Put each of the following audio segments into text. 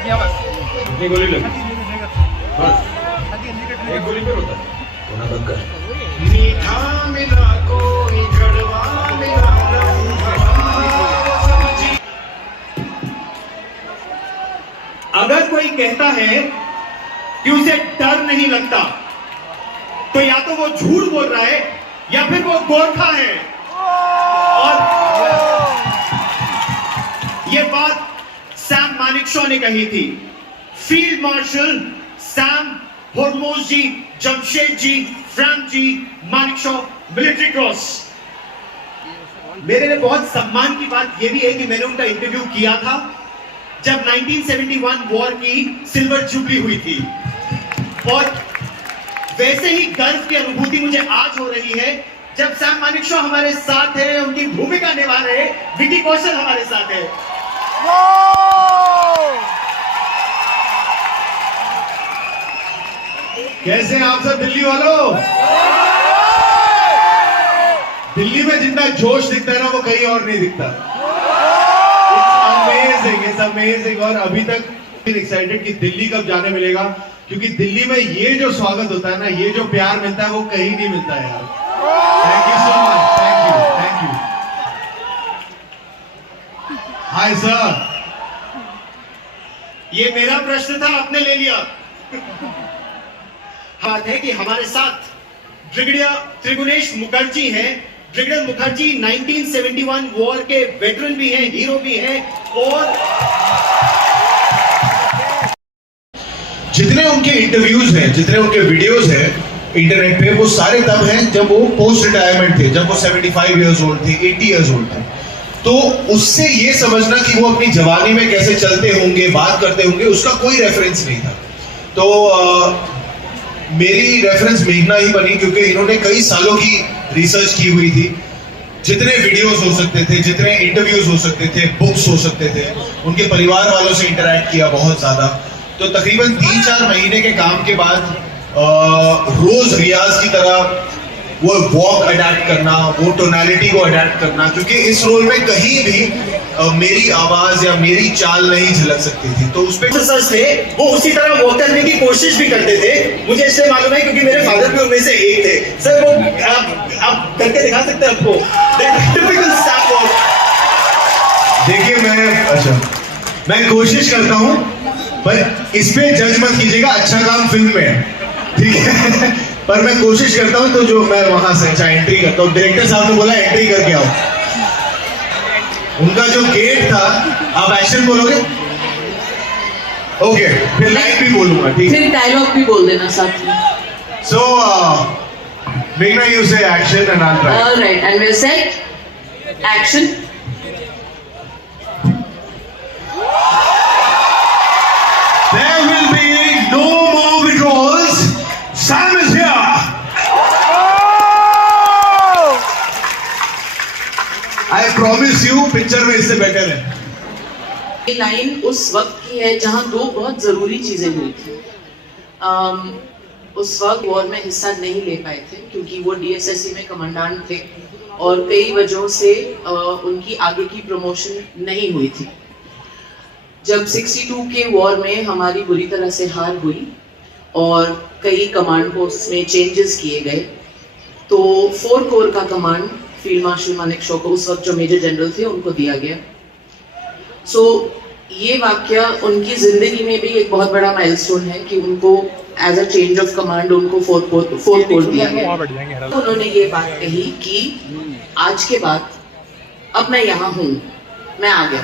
कितनी गोली लगी? बस एक गोली पे होता है। होना बंद कर। मीठा मिला कोई कड़वा मिला अगर कोई कहता है कि उसे डर नहीं लगता तो या तो वो झूठ बोल रहा है या फिर वो गोरखा है। और ये बात सैम मानेकशॉ ने कही थी। फील्ड मार्शल सैम हरमोज जी, जमशेद जी, फ्रैंक जी, मानेकशॉ, मिलिट्री क्रॉस। मेरे लिए बहुत सम्मान की बात यह भी है कि मैंने उनका इंटरव्यू किया था जब 1971 वॉर की सिल्वर जुबली हुई थी, और वैसे ही गर्व की अनुभूति मुझे आज हो रही है जब सैम मानेकशॉ हमारे साथ है, उनकी भूमिका निभा रहे विकी कौशल हमारे साथ है। कैसे हैं आप सब दिल्ली वालों? दिल्ली में जितना जोश दिखता है ना वो कहीं और नहीं दिखता। It's amazing और अभी तक एक्साइटेड कि दिल्ली कब जाने मिलेगा, क्योंकि दिल्ली में ये जो स्वागत होता है ना, ये जो प्यार मिलता है वो कहीं नहीं मिलता है यार। Thank you so much, thank you. Hi sir. ये मेरा प्रश्न था, आपने ले लिया। बात है कि हमारे साथ ब्रिगेडियर त्रिगुणेश मुखर्जी हैं। ब्रिगेडियर मुखर्जी 1971 वॉर के वेटरन भी हैं, हीरो भी हैं, और जितने उनके इंटरव्यूज हैं, जितने उनके वीडियोस हैं इंटरनेट पे, वो सारे तब हैं जब वो पोस्ट रिटायरमेंट थे, जब वो 75 इयर्स ओल्ड थे, 80 इयर्स ओल्ड थे। तो उससे ये समझना कि वो अपनी जवानी में कैसे चलते होंगे, बात करते होंगे, उसका कोई रेफरेंस नहीं था। तो मेरी रेफरेंस मेघना ही बनी, क्योंकि इन्होंने कई सालों की रिसर्च की हुई थी। जितने वीडियोस हो सकते थे, जितने इंटरव्यूज हो सकते थे, बुक्स हो सकते थे, उनके परिवार वालों से इंटरेक्ट किया बहुत ज्यादा। तो तकरीबन 3-4 महीने के काम के बाद रोज रियाज की तरह वो वॉक अडैप्ट करना, वो टोनैलिटी को अडैप्ट करना, क्योंकि इस रोल में कहीं भी मेरी आवाज या मेरी चाल नहीं झलक सकती थी। तो उसपे सच थे, वो उसी तरह वॉक करने की कोशिश भी करते थे। मुझे इसलिए मालूम है क्योंकि मेरे फादर भी उनमें से एक थे। सर वो आप करके दिखा सकते हैं आपको? Typical step walk. देखिए मैं कोशिश करता हूँ, पर इस पे जज मत कीजिएगा, अच्छा काम फिल्म में है, ठीक है? पर मैं कोशिश करता हूँ। तो जो मैं वहां से एंट्री करता हूँ, डायरेक्टर साहब ने बोला एंट्री करके आओ। उनका जो गेट था, आप एक्शन बोलोगे? ओके, फिर लाइन भी बोलूंगा, ठीक है? फिर डायलॉग भी बोल देना साथ में। So, Meghna, you say action and I'll try. All right, and we'll set action. There will be no more withdrawals. Sam is here. I promise you, picture में इससे better है। ये लाइन उस वक्त की है जहां दो बहुत जरूरी चीजें हुई थी। उस वक्त वॉर में हिस्सा नहीं ले पाए थे क्योंकि वो DSSC में कमांडेंट थे और कई वजहों से उनकी आगे की प्रमोशन नहीं हुई थी। जब 62 के वॉर में हमारी बुरी तरह से हार हुई और कई कमांड पोस्ट में चेंजेस किए गए, तो 4 कोर का कमांड फील्ड मार्शल मानेकशॉ को, उस वक्त जो मेजर जनरल थे, उनको दिया गया। सो ये वाक्य उनकी जिंदगी में भी एक बहुत बड़ा माइलस्टोन है कि उनको as a change of command उनको 4 कोर दिया गया। तो उन्होंने ये बात कही कि आज के बाद अब मैं यहाँ हूँ, मैं आ गया।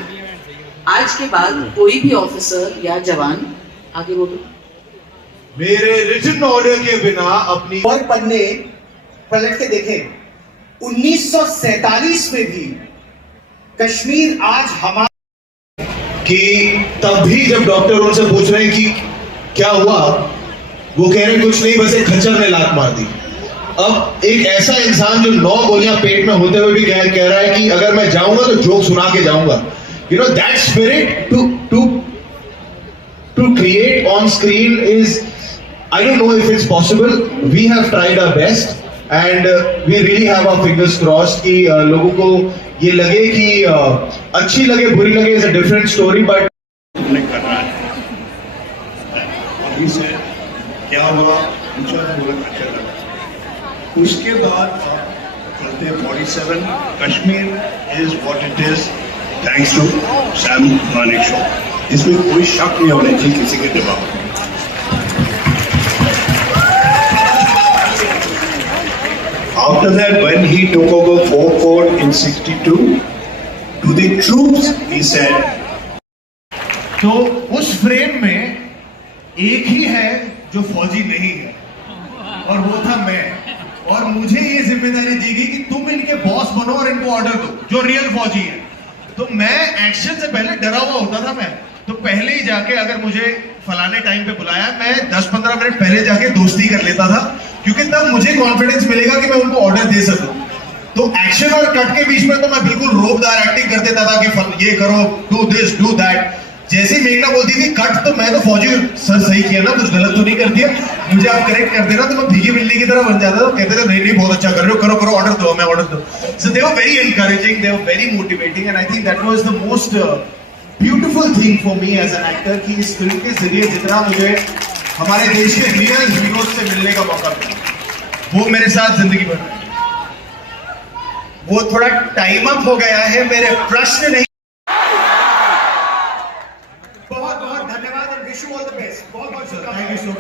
आज के बाद कोई भी ऑफिसर या जवान, आगे बोलो, मेरे रिटन ऑर्डर के बिना अपनी और पन्ने पलट के देखें, 1947 में भी कश्मीर आज हमारा, कि तब भी जब डॉक्टर उनसे पूछ रहे हैं कि क्या हुआ, वो कह रहे कुछ नहीं, बस एक खच्चर ने लात मार दी। अब एक ऐसा इंसान जो 9 गोलियां पेट में होते हुए भी कह रहा है कि अगर मैं जाऊंगा तो जोक सुना के जाऊंगा। You know, that spirit to create on screen is, I don't know if it's possible. We have tried our best and we really have our fingers crossed कि लोगों को ये लगे कि अच्छी लगे बुरी लगे is a different story, but he said, क्या हुआ पूछा तो बोला अच्छा लगा. उसके बाद चलते 47 Kashmir is what it is thanks to Sam Manekshaw. इसमें कोई शक नहीं होना चाहिए किसी के दिमाग में. After that, when he took over 4 in 62, to the troops he said, तो उस फ्रेम में एक ही है जो फौजी नहीं है और वो था मैं. और मुझे ये जिम्मेदारी दी गई कि तुम इनके बॉस बनो और इनको ऑर्डर दो जो रियल फौजी है. तो मैं एक्शन से पहले डरा हुआ होता था. मैं तो पहले ही जाके अगर मुझे फलाने टाइम पे बुलाया मैं 10-15 मिनट पहले जाके दोस्ती कर लेता था क्योंकि तब मुझे कॉन्फिडेंस मिलेगा कि मैं उनको ऑर्डर दे सकूं. तो एक्शन और कट के बीच में तो मैं बिल्कुल रोबदार एक्टिंग कर देता था कि ये करो, डू दिस डू दैट. जैसे ही मेघना बोलती थी कट तो मैं तो फौजी सर सही किया ना, कुछ गलत तो नहीं कर दिया, मुझे आप करेक्ट कर देना. तो मैं भीगी बिल्ली की तरह बन जाता था. कहते थे नहीं नहीं बहुत अच्छा कर रहे हो, करो करो ऑर्डर दो, मैं ऑर्डर दो. So they were very encouraging, they were very motivating and I think that was the most beautiful thing for me as an actor कि इस फिल्म के जरिए जितना मुझे हमारे देश के रियल हीरोज से मिलने का मौका मिला वो मेरे साथ जिंदगी भर. वो थोड़ा टाइम अप हो गया है, मेरे प्रश्न नहीं. बहुत बहुत धन्यवाद and wish you all the best. बहुत बहुत थैंक यू सो मच.